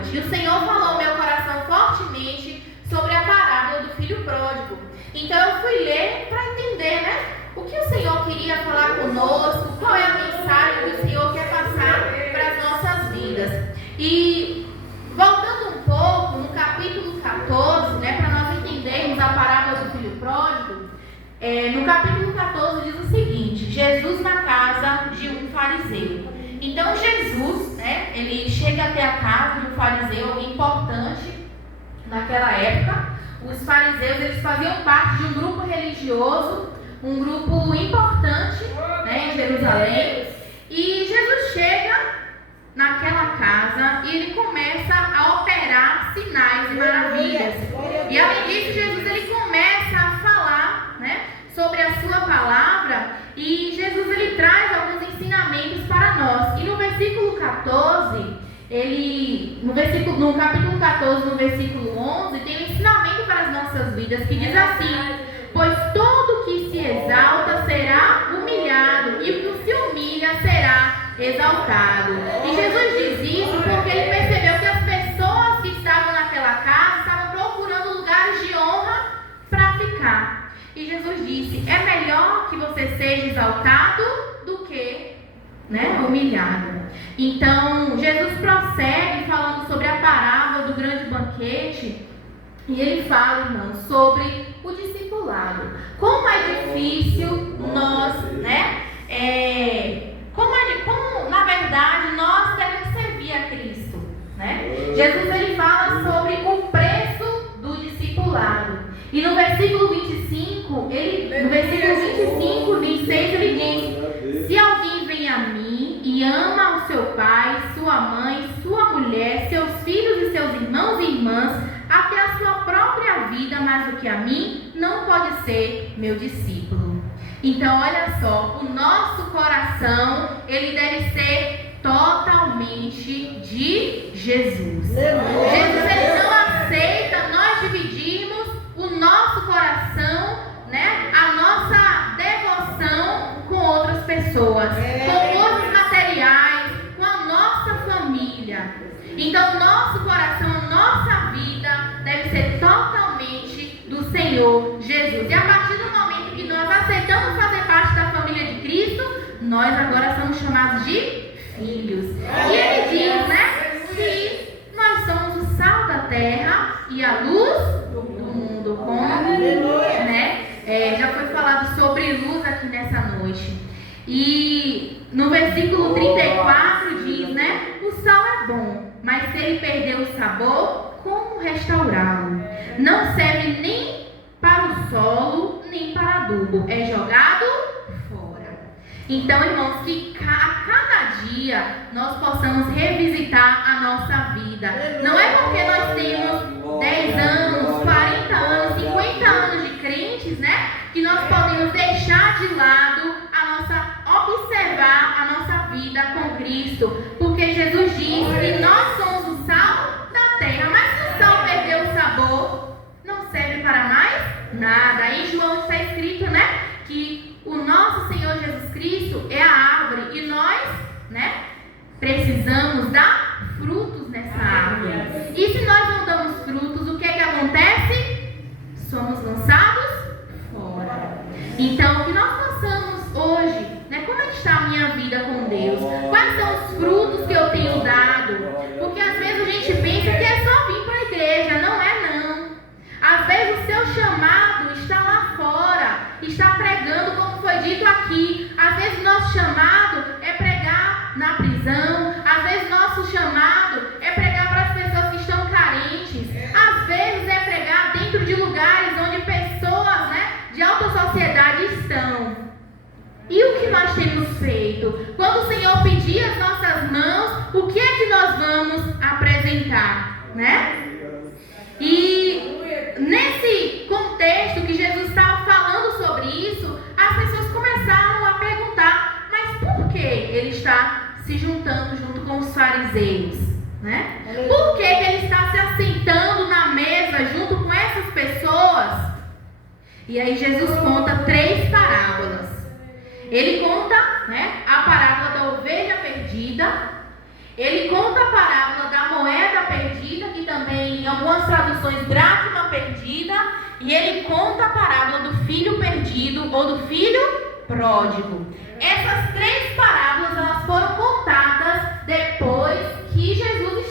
noite. E o Senhor falou ao meu coração fortemente sobre a parábola do filho pródigo. Então eu fui ler para entender, né? O que o Senhor queria falar conosco, qual é a mensagem que o Senhor quer passar para as nossas vidas. E voltando um pouco no capítulo 14, né, para nós entendermos a parábola do filho pródigo, no capítulo 14 diz o seguinte: Jesus na casa de um fariseu. Então Jesus, né, ele chega até a casa de um fariseu, alguém importante naquela época. Os fariseus, eles faziam parte de um grupo religioso, um grupo importante, né, em Jerusalém. E Jesus chega naquela casa e ele começa a operar sinais e maravilhas. E além disso, Jesus ele começa a falar, né, sobre a sua palavra, e Jesus ele traz alguns ensinamentos para nós. E no versículo 14, no capítulo 14, no versículo 11, tem um ensinamento para as nossas vidas que diz assim: pois todo que se exalta será humilhado, e o que se humilha será exaltado. E Jesus diz isso porque ele percebeu que as pessoas que estavam naquela casa estavam procurando lugares de honra para ficar. E Jesus disse: é melhor que você seja exaltado do que, né, humilhado. Então Jesus prossegue falando sobre a parábola do grande banquete. E ele fala, irmãos, sobre o discipulado. Como é difícil nós, né? Como na verdade nós devemos servir a Cristo, né? Jesus ele fala sobre o preço do discipulado. E no versículo 25, 26, ele diz: se alguém vem a mim e ama o seu pai, sua mãe, sua mulher, seus filhos e seus irmãos e irmãs, até a sua própria vida mais do que a mim, não pode ser meu discípulo. Então olha só, o nosso coração, ele deve ser totalmente de Jesus. Jesus ele não aceita nós dividirmos o nosso coração, né, a nossa devoção com outras pessoas, com coisas materiais, com a nossa família. Então nosso coração, nossa vida deve ser totalmente do Senhor Jesus. E a partir do momento que nós aceitamos fazer parte da família de Cristo, nós agora somos chamados de filhos. E ele diz, né, que nós somos o sal da terra e a luz do mundo. Como, né, já foi falado sobre luz aqui nessa noite. E no versículo 34 diz, né, o sal é bom, mas se ele perder o sabor, como restaurá-lo? Não serve nem para o solo, nem para adubo. É jogado fora. Então, irmãos, que a cada dia nós possamos revisitar a nossa vida. Não é porque nós temos 10 anos, 40 anos, 50 anos de crentes, né, que nós podemos deixar de lado observar a nossa vida com Cristo. Porque Jesus diz que nós somos o sal da terra. Mas se o sal perder o sabor, não serve para mais nada. Em João está escrito, né, que o nosso Senhor Jesus Cristo é a árvore e nós, né, precisamos dar frutos nessa árvore. E se nós não damos frutos, o que é que acontece? Somos lançados fora. Então, que nós possamos hoje, né, como é que está a minha vida com Deus? Quais são os frutos que eu tenho dado? Porque às vezes a gente pensa que é só vir para a igreja. Não é, não. Às vezes o seu chamado está lá fora, está pregando, como foi dito aqui. Às vezes o nosso chamado é pregar na prisão. Às vezes o nosso chamado é pregar para as pessoas que estão carentes. Às vezes é pregar dentro de lugares onde pessoas, né, de alta sociedade estão. E o que nós temos feito? Quando o Senhor pedir as nossas mãos, o que é que nós vamos apresentar, né? E nesse contexto que Jesus estava falando sobre isso, as pessoas começaram a perguntar: mas por que ele está se juntando junto com os fariseus, né? Por que ele está se assentando na mesa junto com essas pessoas? E aí Jesus conta 3 parábolas. Ele conta, né, a parábola da ovelha perdida. Ele conta a parábola da moeda perdida. algumas traduções, dracma perdida, e ele conta a parábola do filho perdido ou do filho pródigo. Essas 3 parábolas, elas foram contadas depois que Jesus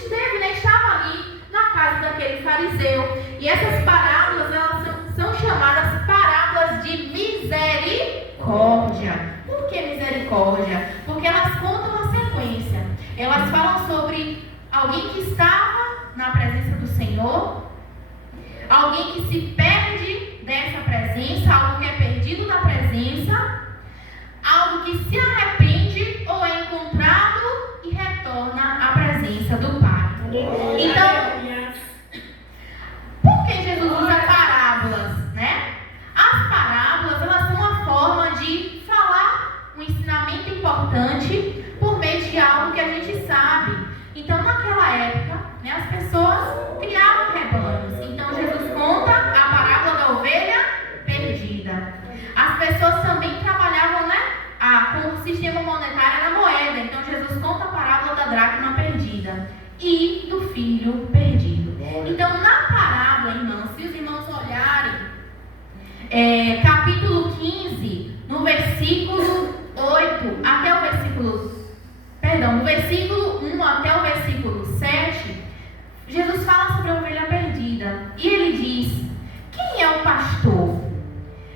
estava ali na casa daquele fariseu. E essas parábolas, elas são chamadas parábolas de misericórdia. Por que misericórdia? Porque elas contam uma sequência. Elas falam sobre alguém que estava na presença do Senhor, alguém que se perde dessa presença, algo que é perdido da presença, algo que se arrepende ou é encontrado e retorna à presença do Pai. Então, por que Jesus usa parábolas, né? As parábolas, elas são uma forma de falar um ensinamento importante por meio de algo que a gente sabe. Então, naquela época, né, as pessoas criavam rebanhos. Então, Jesus conta a parábola da ovelha perdida. As pessoas também trabalhavam, né, com o sistema monetário na moeda. Então, Jesus conta a parábola da dracma perdida e do filho perdido. Então, na parábola, irmãos, se os irmãos olharem, capítulo 15, no versículo 8 até o versículo... no versículo 1 até o versículo 7, Jesus fala sobre a ovelha perdida. E ele diz: quem é o pastor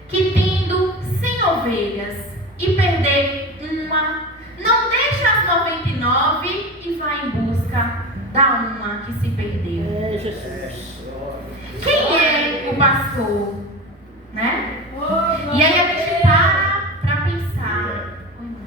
que, tendo 100 ovelhas e perder uma, não deixa as 99 e vai em busca da uma que se perdeu? Quem é o pastor? Né? E aí a gente para pensar.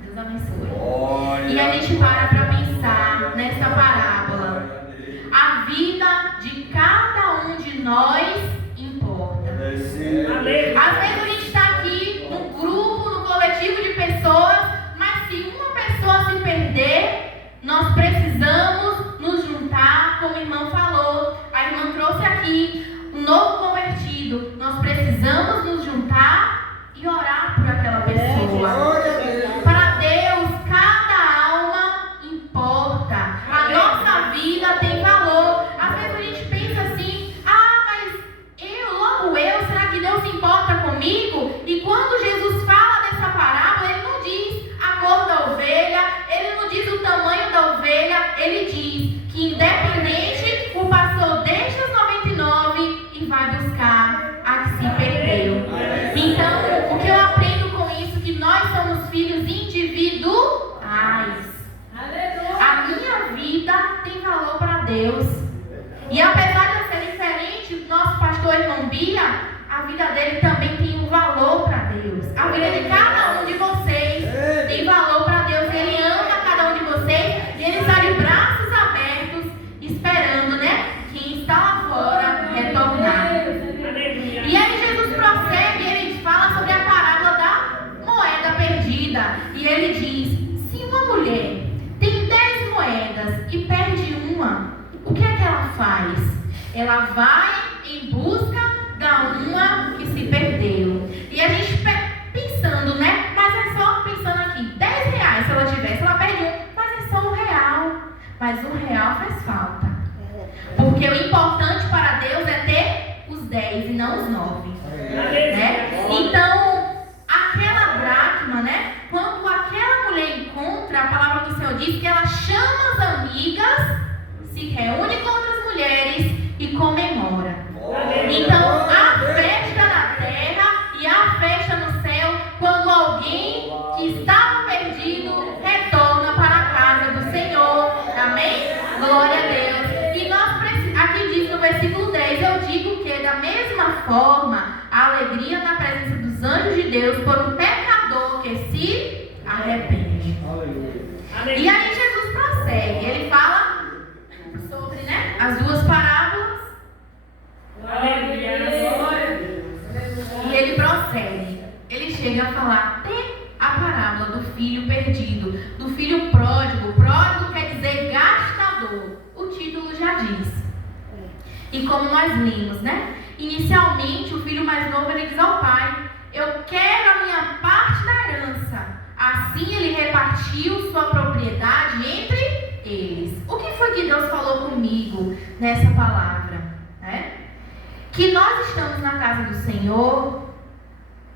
Deus abençoe. E a gente para pensar nessa parábola. A vida de cada um de nós importa. Às vezes a gente está aqui num grupo, num coletivo de pessoas, mas se uma pessoa se perder, nós precisamos nos juntar, como a irmã falou. A irmã trouxe aqui um novo convertido. Nós precisamos nos juntar e orar por aquela pessoa. Para Deus, cada alma importa. A nossa vida tem valor. Às vezes a gente pensa assim: mas logo eu, será que Deus se importa comigo? E quando Jesus fala dessa parábola, ele não diz a cor da ovelha, ele não diz o tamanho da ovelha, ele diz que independente, o pastor deixa as 99 e vai buscar a que se perdeu. Então, o que eu aprendo com isso é que nós somos filhos individuais. A minha vida tem valor para Deus. E apesar de eu ser diferente do nosso pastor irmão Bia, a vida dele também tem um valor para Deus. A vida de cada um de vocês tem valor para Deus. Ele ama cada um de vocês e ele está de braços abertos, esperando, né, quem está lá fora retornar. E aí Jesus prossegue e ele fala sobre a parábola da moeda perdida. E ele diz: se uma mulher tem 10 moedas e perde uma, o que é que ela faz? Ela vai em busca da uma que se perdeu. E a gente pensando, né? Mas é só pensando aqui, 10 reais se ela tivesse, ela perde um, mas é só R$1. Mas R$1 faz falta. Porque o importante para Deus é ter os 10 e não os 9. Né? Então, aquela dracma, né? Quando aquela mulher encontra, a palavra do Senhor diz que ela chama as amigas, se reúne com outras mulheres e comemora. Então, a festa na terra e a festa no céu, quando alguém que estava perdido retorna para a casa do Senhor. Amém? Glória a Deus. E nós aqui diz no versículo 10, eu digo que da mesma forma, a alegria na presença dos anjos de Deus por um pecador que se arrepende. E aí Jesus prossegue, ele fala sobre, né, as duas parábolas. E ele prossegue, ele chega a falar até a parábola do filho perdido, do filho pródigo. Pródigo quer dizer gastador, o título já diz. E como nós lemos, né? Inicialmente o filho mais novo ele diz ao pai: eu quero a minha parte da herança. Assim ele repartiu sua propriedade entre eles. O que foi que Deus falou comigo nessa palavra? que nós estamos na casa do Senhor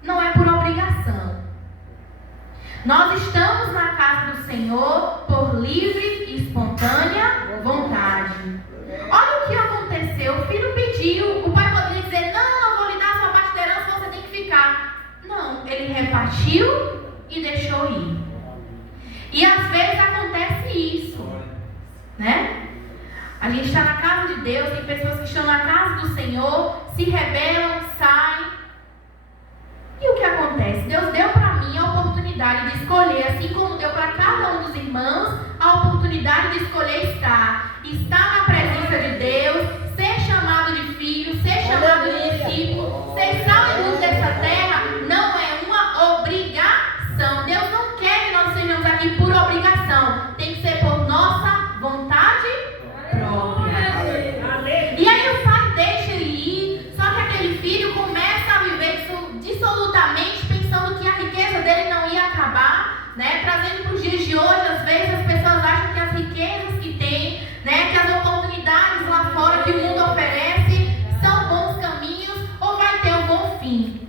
não é por obrigação. Nós estamos na casa do Senhor por livre e espontânea vontade. Olha o que aconteceu. O filho pediu, o pai poderia dizer: não vou lhe dar a sua parte da herança, você tem que ficar. Não, ele repartiu e deixou ir. E às vezes acontece isso, né? A gente está na casa de Deus, tem pessoas que estão na casa do Senhor, se rebelam, saem. E o que acontece? Deus deu para mim a oportunidade de escolher, assim como deu para cada um dos irmãos a oportunidade de escolher estar na presença de Deus, ser chamado de filho, ser chamado de discípulo, ser sal e luz dessa terra. Não é uma obrigação. Deus não quer que nós estejamos aqui por obrigação. Tem que ser por nossa vontade própria. E aí o pai deixa ele ir, só que aquele filho começa a viver dissolutamente, pensando que a riqueza dele não ia acabar, né? Trazendo para os dias de hoje, às vezes as pessoas acham que as riquezas que tem, né, que as oportunidades lá fora que o mundo oferece são bons caminhos ou vai ter um bom fim.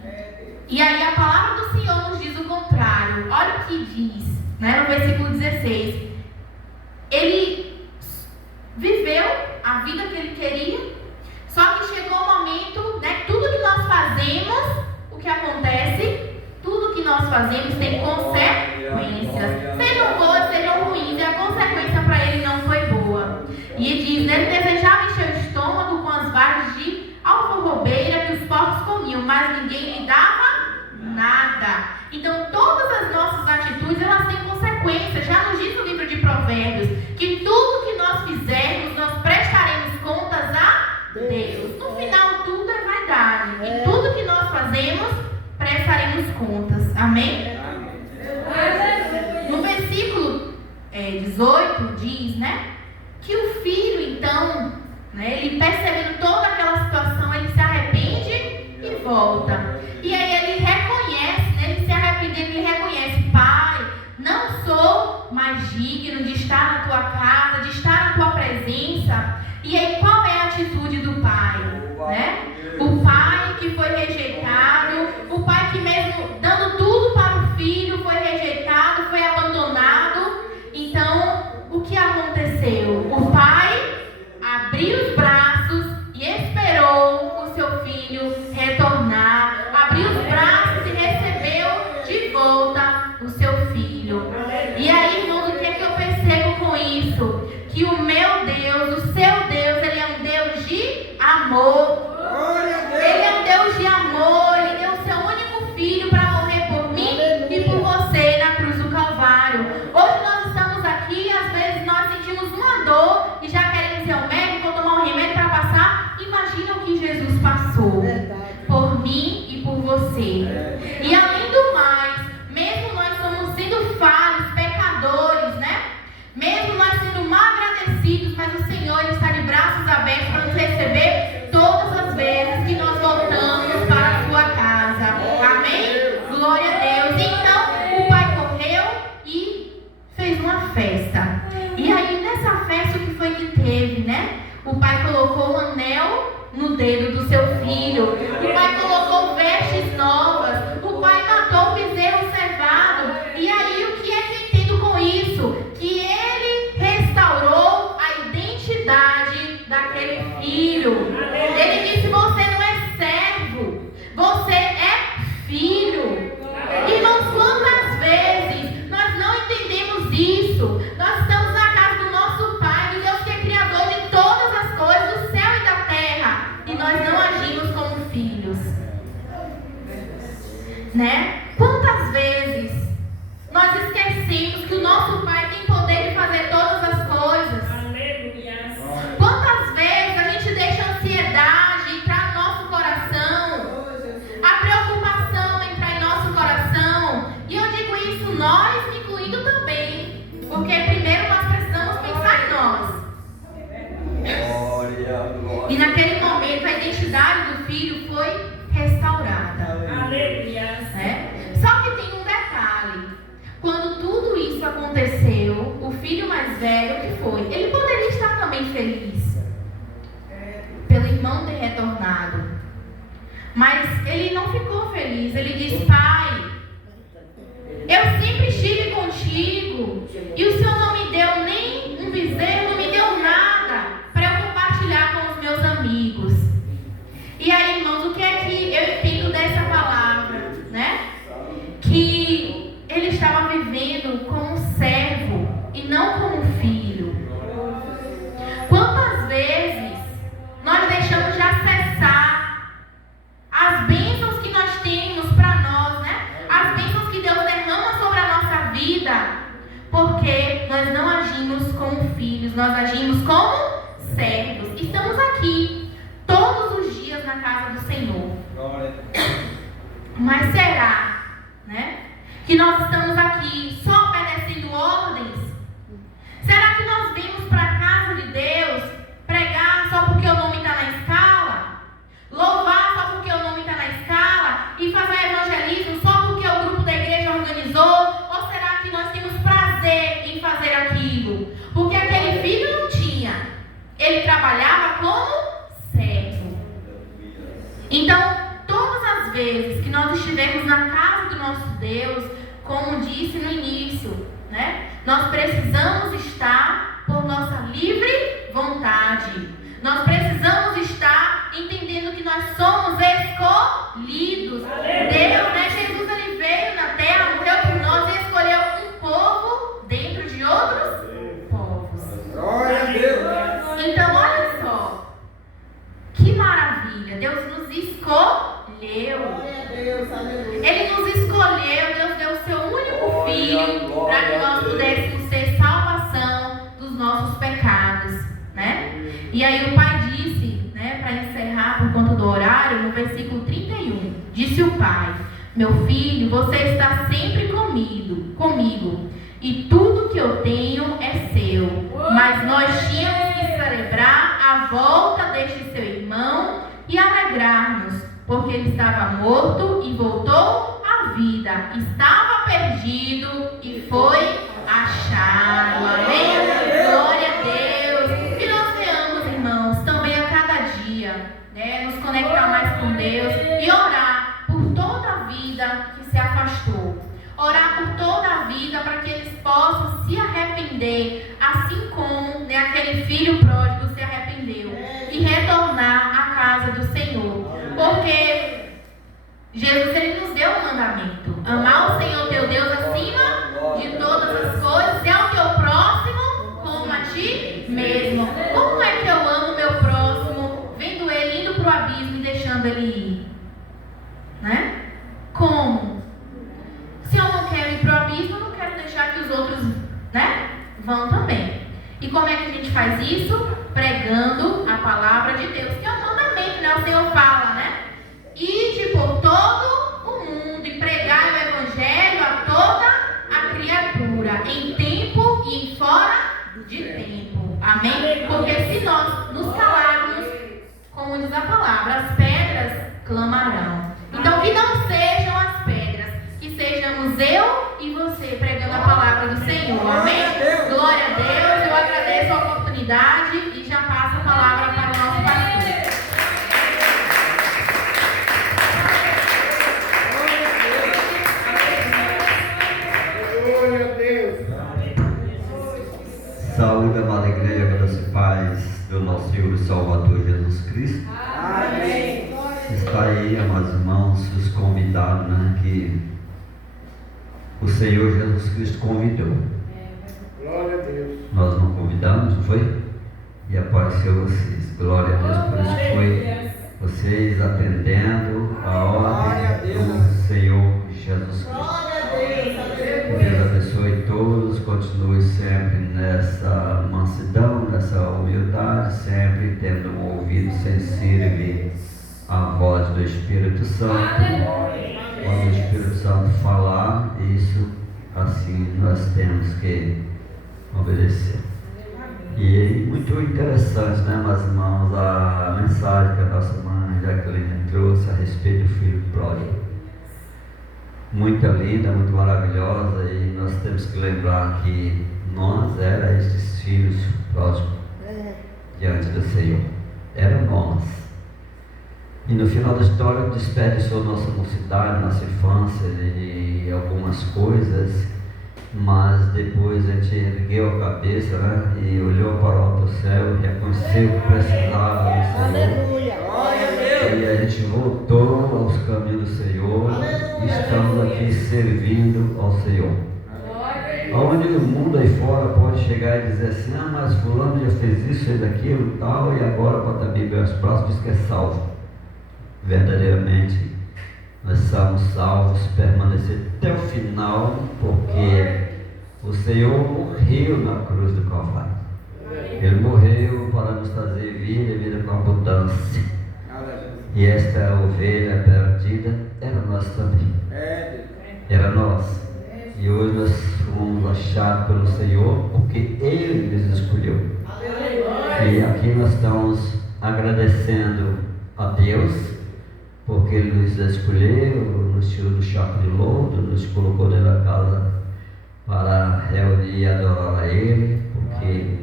E aí a palavra do Senhor nos diz o contrário. Olha o que diz, né, no versículo 16. Ele viveu a vida que ele queria, só que chegou o momento, né, tudo que nós fazemos, o que acontece? Tudo que nós fazemos tem consequências, sejam boas, sejam ruins, e a consequência para ele não foi boa. E ele diz: ele desejava encher o estômago com as vagens de alfarrobeira que os porcos comiam, mas ninguém lhe dava nada. Então todas as nossas atitudes, elas têm consequências. Já nos diz no livro de Provérbios que tudo que nós fizermos, nós prestaremos contas a Deus. No final tudo é vaidade, e tudo que nós fazemos prestaremos contas. Amém? No versículo 18 diz, né, que o filho então, né, ele percebendo toda aquela situação, ele se arrepende e volta. E aí ele reconhece, né, ele se arrependendo, ele reconhece: pai, não sou mais digno de estar na tua casa, de estar na tua presença. E aí qual é a atitude do pai, né? O pai que foi rejeitado, o pai que mesmo dando tudo para o filho foi rejeitado, foi abandonado. Então, o que aconteceu? O pai abriu os braços e esperou o seu filho retornar. Abriu os braços e recebeu de volta o seu filho. E aí, irmãos, o que é que eu percebo com isso? Que o meu Deus, o seu Deus, ele é um Deus de amor. Ele é um Deus de amor. Ele deu o seu único filho para morrer por mim e por você na cruz do Calvário. Hoje nós estamos aqui, às vezes nós sentimos uma dor e já queremos ir ao médico ou tomar um remédio para passar. Imagina o que Jesus passou por mim e por você. E além do mais, mesmo nós somos sendo falhos, pecadores, né? Mesmo nós sendo mal agradecidos, mas o Senhor está de braços abertos para nos receber todas as vezes que nós voltamos para a sua casa. Amém? Glória a Deus. Então o pai correu e fez uma festa. E aí nessa festa, o que foi que teve, né? O pai colocou um anel no dedo do seu filho. O pai colocou vestes novas. O pai matou o bezerro cevado. E aí o que é que eu entendo com isso? Que ele restaurou a identidade daquele filho. Ele disse: você não é servo, você é filho. Irmãos, quantas vezes nós não entendemos isso? Nós estamos na casa do nosso Pai, do Deus que é criador de todas as coisas, do céu e da terra, e nós não agimos como filhos, né? Quantas vezes nós esquecemos que o nosso Pai tem poder de fazer todas as coisas? Quantas vezes a gente deixa a ansiedade entrar no nosso coração, a preocupação entrar em nosso coração? E eu digo isso nós, me incluindo também, porque primeiro nós precisamos pensar em nós. E naquele momento a identidade do filho foi restaurada. Né? Só que tem um detalhe: quando tudo isso aconteceu, o filho mais velho, o que foi? Ele poderia estar também feliz pelo irmão ter retornado. Mas ele não ficou feliz. Ele disse: Pai, eu sempre estive contigo e o Senhor não me deu nem um bezerro, não me deu nada para eu compartilhar com os meus amigos. E aí, irmãos, o que é que eu entendo dessa palavra, né? Que ele estava vivendo como um servo e não como um filho. Quantas vezes nós deixamos de acessar as bênçãos que nós temos para nós, né? As bênçãos que Deus derrama sobre a nossa vida, porque nós não agimos como filhos, nós agimos como servos. Estamos aqui todos os dias na casa do Senhor. Mas será, né, que nós estamos aqui só obedecendo ordens? Será que nós vimos para a casa de Deus pregar só porque o nome está na escala? Louvar só porque o nome está na escala? E fazer evangelismo só porque o grupo da igreja organizou? Ou será que nós temos prazer em fazer aquilo? Porque aquele filho não tinha. Ele trabalhava como servo. Então, todas as vezes que nós estivermos na casa do nosso Deus, como disse no início, né, nós precisamos estar por nossa livre vontade. Nós precisamos estar entendendo que nós somos escolhidos. Deus, né, Jesus, ele veio na terra, morreu por nós e escolheu um povo dentro de outros povos. Glória a Deus. Então, olha só, que maravilha, Deus nos escolheu. Ele nos escolheu, Deus deu o seu único filho para que nós pudéssemos ter salvação dos nossos pecados, né? E aí o pai disse, né, para encerrar por conta do horário, no versículo 31, disse o pai: meu filho, você está sempre comigo, e tudo que eu tenho é seu. Mas nós tínhamos que celebrar a volta deste seu irmão e alegrar-nos, porque ele estava morto e voltou à vida, estava perdido e foi achado. Amém? Glória a Deus. Que nós tenhamos, irmãos, também a cada dia, né, nos conectar mais com Deus e orar por toda a vida que se afastou. Orar por toda a vida para que eles possam se arrepender, assim como, né, aquele filho pródigo se arrependeu, e retornar à casa do Senhor. Porque Jesus, ele nos deu um mandamento: amar o Senhor teu Deus acima de todas as coisas, e ao teu próximo como a ti mesmo. Como é que eu amo o meu próximo vendo ele indo para o abismo e deixando ele ir? Né? Como? Se eu não quero ir para o abismo, eu não quero deixar que os outros, né, vão também. E como é que a gente faz isso? Pregando a palavra de Deus, que é um mandamento, né? O Senhor fala, né? Ide por todo o mundo e pregai o evangelho a toda a criatura, em tempo e em fora de tempo. Amém? Porque se nós nos calarmos, como diz a palavra, as pedras clamarão. Então, que não sejam as pedras, que sejamos eu e você pregando a palavra do Senhor. Amém? Glória a Deus. Eu agradeço a oportunidade e já passo a palavra para o nosso pastor. Saúde, amada igreja, graça e paz do nosso Senhor e Salvador Jesus Cristo. Amém. Está aí, amados irmãos, os convidados, né, que o Senhor Jesus Cristo convidou. Glória a Deus. Nós não convidamos, não foi? E apareceu vocês. Glória a Deus, por isso que foi vocês atendendo a ordem do Senhor Jesus Cristo. Que Deus abençoe todos, continue sempre nessa mansidão, nessa humildade, sempre tendo um ouvido sensível à voz do Espírito Santo. Quando o Espírito Santo falar, isso assim nós temos que obedecer. E muito interessante, né, meus irmãos, a mensagem que a nossa mãe Jacqueline trouxe a respeito do filho pródigo. Muito linda, muito maravilhosa, e nós temos que lembrar que nós éramos estes filhos pródigos diante do Senhor. Eram nós. E no final da história desperdiçou nossa mocidade, nossa infância e algumas coisas, mas depois a gente ergueu a cabeça, né, e olhou para o alto céu e reconheceu que precisava do Senhor. E a gente voltou aos caminhos do Senhor e estamos aqui servindo ao Senhor. Onde o mundo aí fora pode chegar e dizer assim: ah, mas fulano já fez isso, fez aquilo e tal, e agora bota a Bíblia aos braços e diz que é salvo. Verdadeiramente nós somos salvos, permanecer até o final, porque o Senhor morreu na cruz do Calvário. Ele morreu para nos trazer vida e vida com abundância. E esta ovelha perdida era nós também. Era nós. E hoje nós fomos achados pelo Senhor, porque Ele nos escolheu. E aqui nós estamos agradecendo a Deus, porque Ele nos escolheu, nos tirou do chaco de lodo, nos colocou dentro da casa para reunir e adorar a Ele, porque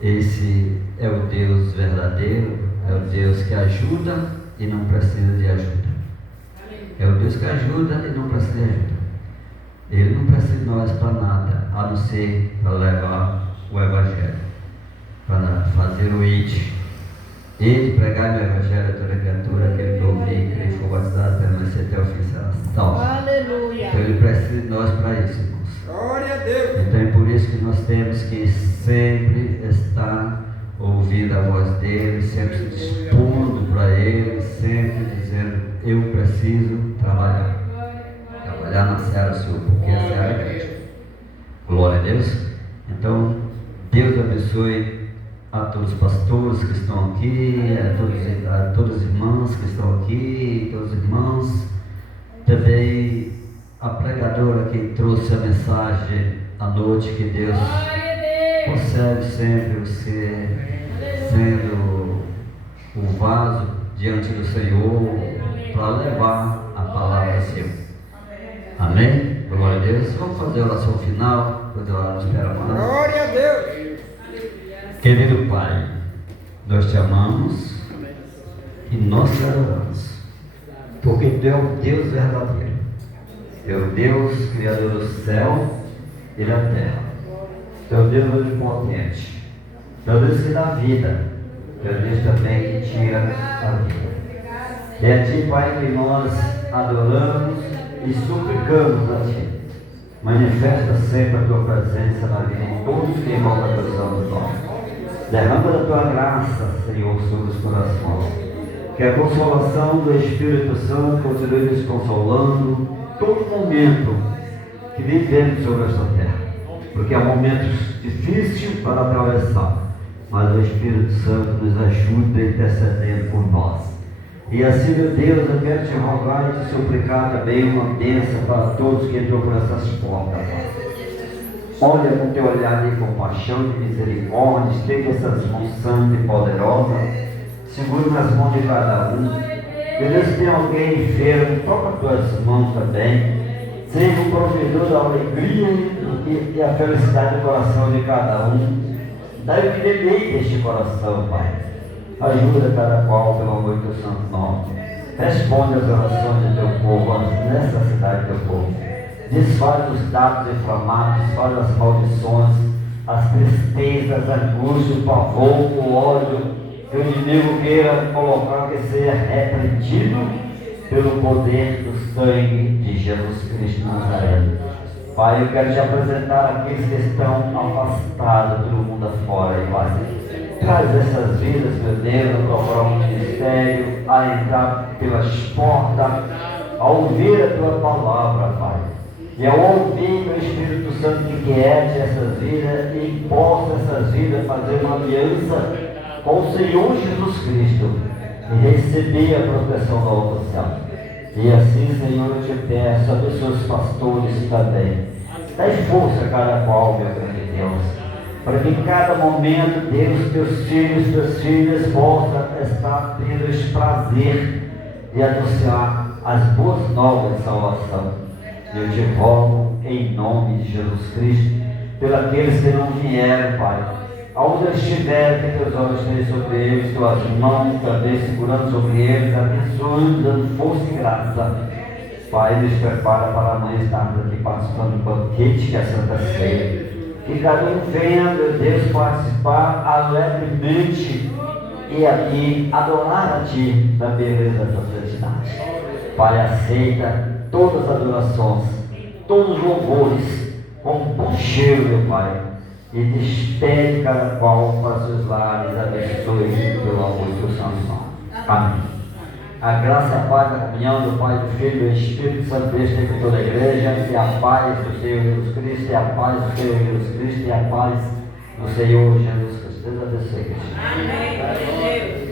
esse é o Deus verdadeiro, é o Deus que ajuda e não precisa de ajuda. É o Deus que ajuda e não precisa de ajuda. Ele não precisa de nós para nada, a não ser para levar o Evangelho, para fazer o id. Ele pregar no Evangelho a toda criatura, aquele que ouvir, que ele for batizado, permanecer até o fim, será salvo. Aleluia. Então Ele precisa de nós para isso, irmãos. Glória a Deus. Então é por isso que nós temos que sempre estar ouvindo a voz dEle, sempre se dispondo para Ele, sempre dizendo: eu preciso trabalhar na seara do Senhor, porque a seara é grande. Glória a Deus. Então, Deus abençoe a todos os pastores que estão aqui, a todas as irmãs que estão aqui, todos os irmãos. Também a pregadora que trouxe a mensagem à noite, que Deus conserve sempre você sendo o vaso diante do Senhor para levar a palavra a Senhor. Amém? Glória a Deus. Vamos fazer a oração final, depois da hora de esperar mais. Glória a Deus. Querido Pai, nós te amamos e nós te adoramos, porque Tu é o Deus verdadeiro. Tu é o Deus Criador do céu e da terra. Tu é o Deus onipotente. Tu é o Deus que dá vida. Tu é o Deus também que tira a vida. É a Ti, Pai, que nós adoramos e suplicamos a Ti. Manifesta sempre a Tua presença na vida de todos que envolvem a Tua nós. Derrama da Tua graça, Senhor, sobre os corações. Que a consolação do Espírito Santo continue nos consolando todo momento que vivemos sobre esta terra. Porque há momentos difíceis para atravessar, mas o Espírito Santo nos ajuda intercedendo por nós. E assim, meu Deus, eu quero te rogar e te suplicar também uma bênção para todos que entram por essas portas. Olha com teu olhar de compaixão, de misericórdia, estende essas mãos santas e poderosas, segura nas mãos de cada um. Meu Deus, se tem alguém enfermo, toca as tuas mãos também. Seja o provedor da alegria e a felicidade do coração de cada um. Dá-lhe o que deleite deste coração, Pai. Ajuda cada qual pelo amor do teu santo nome. Responde às orações do teu povo, às necessidades do teu povo. Desfaz os dados inflamados, desfaz as maldições, as tristezas, a angústia, o pavor, o ódio, que o inimigo queira colocar, que seja repreendido pelo poder do sangue de Jesus Cristo de Nazaré. Pai, eu quero te apresentar aqueles que estão afastados pelo mundo afora, Pai. Traz essas vidas, meu Deus, no próprio ministério, a entrar pelas portas, a ouvir a Tua palavra, Pai. E ao ouvir o Espírito Santo que quiete essas vidas e possa essas vidas fazer uma aliança com o Senhor Jesus Cristo e receber a proteção do alto céu. E assim, Senhor, eu te peço, abençoe os pastores também. Dá força a cada qual, meu grande Deus, para que em cada momento, Deus, teus filhos, tuas filhas possam estar tendo esse prazer de anunciar as boas novas de salvação. Eu te rogo em nome de Jesus Cristo, pelos aqueles que não vieram, Pai, Aonde eles estiverem, que teus olhos estejam sobre eles, tuas mãos também segurando sobre eles, abençoando, dando força e graça. Pai, nos prepara para amanhã estarmos aqui participando do banquete que é a Santa Ceia. Que cada um venha, meu Deus, participar alegremente e aqui adorar a Ti na beleza da Tua santidade. Pai, aceita todas as adorações, todos os louvores, com bom cheiro, meu Pai, e despede cada qual para os seus lares, abençoe pelo amor do Teu Santo Nome. Amém. A graça, a paz, a comunhão do Pai, do Filho e do Espírito Santo esteja com toda a igreja, e a paz do Senhor Jesus Cristo, e a paz do Senhor Jesus Cristo, e a paz do Senhor Jesus Cristo. Deus abençoe. Amém.